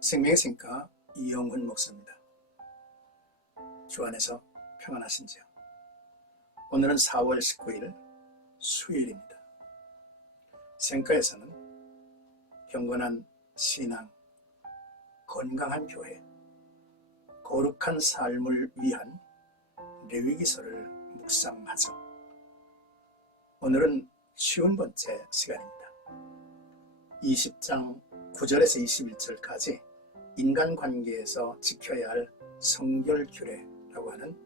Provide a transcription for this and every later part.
생명의 생가 이영훈 목사입니다. 주 안에서 평안하신지요? 오늘은 4월 19일 수요일입니다. 생가에서는 경건한 신앙, 건강한 교회, 거룩한 삶을 위한 레위기서를 묵상하죠. 오늘은 50번째 시간입니다. 20장 9절에서 21절까지 인간관계에서 지켜야 할 성결규례라고 하는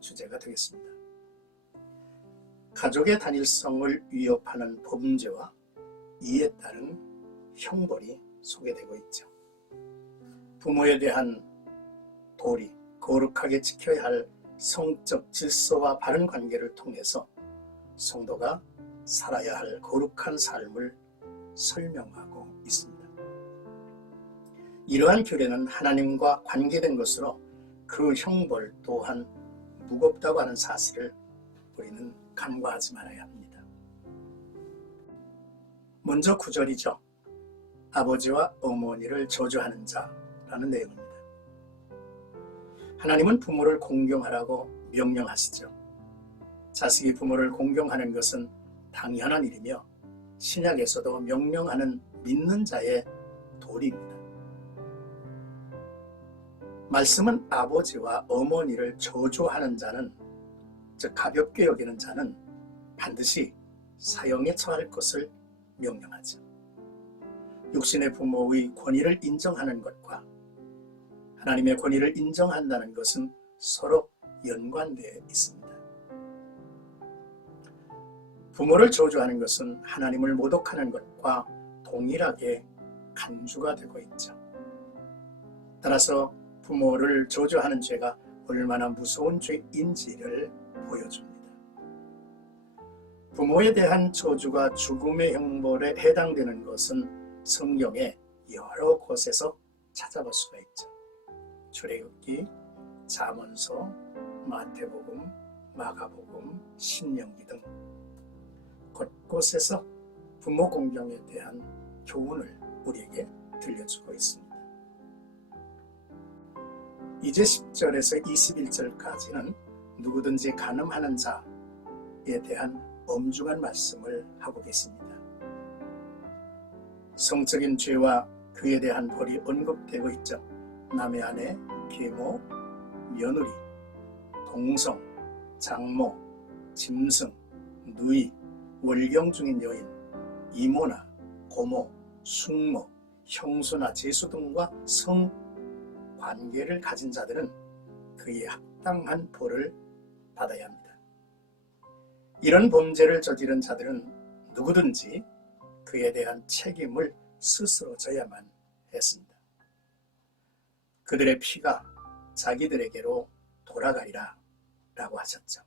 주제가 되겠습니다. 가족의 단일성을 위협하는 범죄와 이에 따른 형벌이 소개되고 있죠. 부모에 대한 도리, 거룩하게 지켜야 할 성적 질서와 바른 관계를 통해서 성도가 살아야 할 거룩한 삶을 설명하고 있습니다. 이러한 규례는 하나님과 관계된 것으로 그 형벌 또한 무겁다고 하는 사실을 우리는 간과하지 말아야 합니다. 먼저 9절이죠. 아버지와 어머니를 저주하는 자라는 내용입니다. 하나님은 부모를 공경하라고 명령하시죠. 자식이 부모를 공경하는 것은 당연한 일이며 신약에서도 명령하는 믿는 자의 도리입니다. 말씀은 아버지와 어머니를 저주하는 자는, 즉 가볍게 여기는 자는 반드시 사형에 처할 것을 명령하죠. 육신의 부모의 권위를 인정하는 것과 하나님의 권위를 인정한다는 것은 서로 연관되어 있습니다. 부모를 저주하는 것은 하나님을 모독하는 것과 동일하게 간주가 되고 있죠. 따라서 부모를 저주하는 죄가 얼마나 무서운 죄인지를 보여줍니다. 부모에 대한 저주가 죽음의 형벌에 해당되는 것은 성경의 여러 곳에서 찾아볼 수가 있죠. 출애굽기, 잠언서, 마태복음, 마가복음, 신명기 등 곳곳에서 부모 공경에 대한 교훈을 우리에게 들려주고 있습니다. 이제 10절에서 21절까지는 누구든지 간음하는 자에 대한 엄중한 말씀을 하고 계십니다. 성적인 죄와 그에 대한 벌이 언급되고 있죠. 남의 아내, 계모, 며느리, 동성, 장모, 짐승, 누이, 월경 중인 여인, 이모나 고모, 숙모, 형수나 제수 등과 성관계를 가진 자들은 그에 합당한 벌을 받아야 합니다. 이런 범죄를 저지른 자들은 누구든지 그에 대한 책임을 스스로 져야만 했습니다. 그들의 피가 자기들에게로 돌아가리라 라고 하셨죠.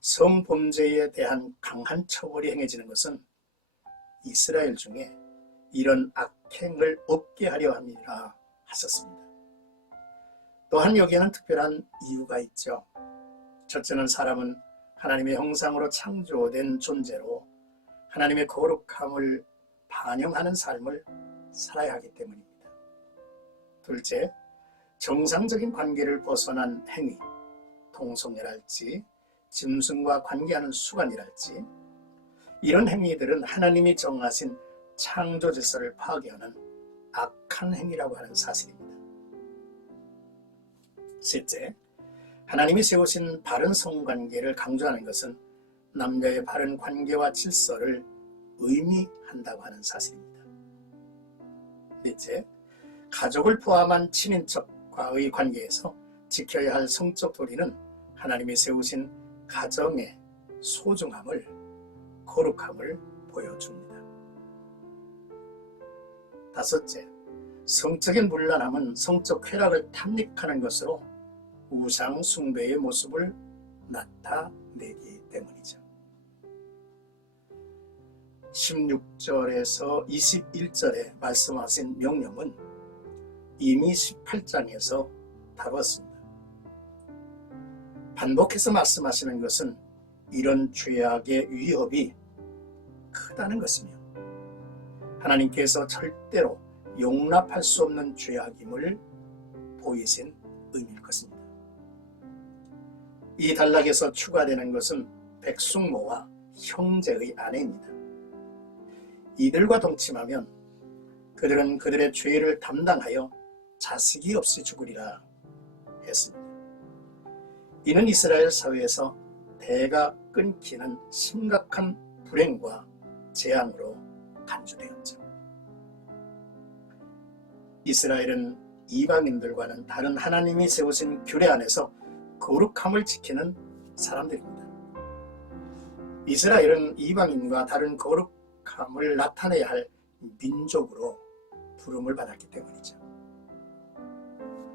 성범죄에 대한 강한 처벌이 행해지는 것은 이스라엘 중에 이런 악행을 없게 하려 함이라 하셨습니다. 또한 여기에는 특별한 이유가 있죠. 첫째는 사람은 하나님의 형상으로 창조된 존재로 하나님의 거룩함을 반영하는 삶을 살아야 하기 때문입니다. 둘째, 정상적인 관계를 벗어난 행위, 동성애랄지 짐승과 관계하는 수간이랄지 이런 행위들은 하나님이 정하신 창조 질서를 파괴하는 악한 행위라고 하는 사실입니다. 셋째, 하나님이 세우신 바른 성관계를 강조하는 것은 남녀의 바른 관계와 질서를 의미한다고 하는 사실입니다. 넷째, 가족을 포함한 친인척과의 관계에서 지켜야 할 성적 도리는 하나님이 세우신 가정의 소중함을, 거룩함을 보여줍니다. 다섯째, 성적인 문란함은 성적 쾌락을 탐닉하는 것으로 우상 숭배의 모습을 나타내기 때문이죠. 16절에서 21절에 말씀하신 명령은 이미 18장에서 다뤘습니다. 반복해서 말씀하시는 것은 이런 죄악의 위협이 크다는 것이며 하나님께서 절대로 용납할 수 없는 죄악임을 보이신 의미일 것입니다. 이 단락에서 추가되는 것은 백숙모와 형제의 아내입니다. 이들과 동침하면 그들은 그들의 죄를 담당하여 자식이 없이 죽으리라 했습니다. 이는 이스라엘 사회에서 대가 끊기는 심각한 불행과 재앙으로 간주되었죠. 이스라엘은 이방인들과는 다른 하나님이 세우신 규례 안에서 거룩함을 지키는 사람들입니다. 이스라엘은 이방인과 다른 거룩함을 나타내야 할 민족으로 부름을 받았기 때문이죠.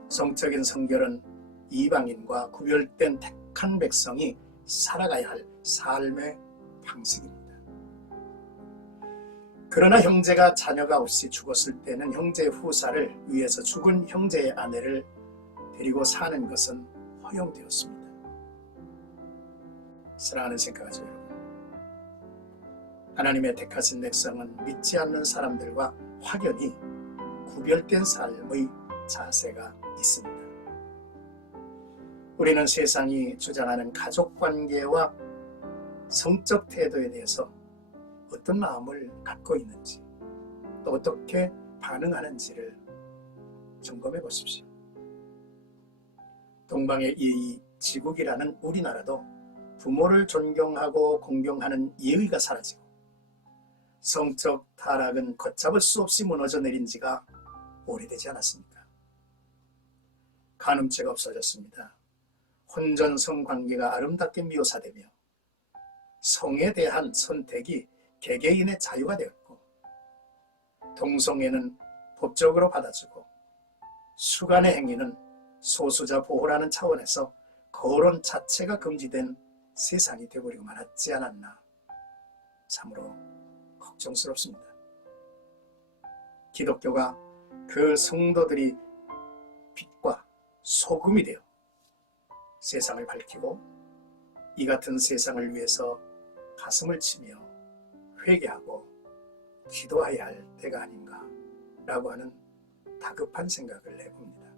성적인 성결은 이방인과 구별된 택한 백성이 살아가야 할 삶의 방식입니다. 그러나 형제가 자녀가 없이 죽었을 때는 형제의 후사를 위해서 죽은 형제의 아내를 데리고 사는 것은 허용되었습니다. 사랑하는 생각하죠, 여러분. 하나님의 택하신 백성은 믿지 않는 사람들과 확연히 구별된 삶의 자세가 있습니다. 우리는 세상이 주장하는 가족관계와 성적 태도에 대해서 어떤 마음을 갖고 있는지, 또 어떻게 반응하는지를 점검해 보십시오. 동방의 예의 지국이라는 우리나라도 부모를 존경하고 공경하는 예의가 사라지고 성적 타락은 걷잡을 수 없이 무너져 내린 지가 오래되지 않았습니까? 간음죄가 없어졌습니다. 혼전성 관계가 아름답게 묘사되며 성에 대한 선택이 개개인의 자유가 되었고, 동성애는 법적으로 받아주고, 수간의 행위는 소수자 보호라는 차원에서 거론 자체가 금지된 세상이 되어버리고 말았지 않았나, 참으로 걱정스럽습니다. 기독교가 그 성도들이 빛과 소금이 되어 세상을 밝히고 이 같은 세상을 위해서 가슴을 치며 회개하고 기도해야 할 때가 아닌가 라고 하는 다급한 생각을 해봅니다.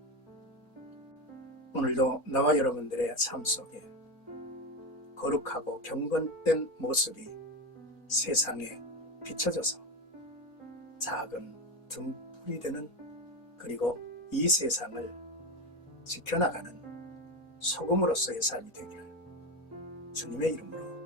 오늘도 나와 여러분들의 삶 속에 거룩하고 경건된 모습이 세상에 비춰져서 작은 등불이 되는, 그리고 이 세상을 지켜나가는 소금으로서의 삶이 되기를 주님의 이름으로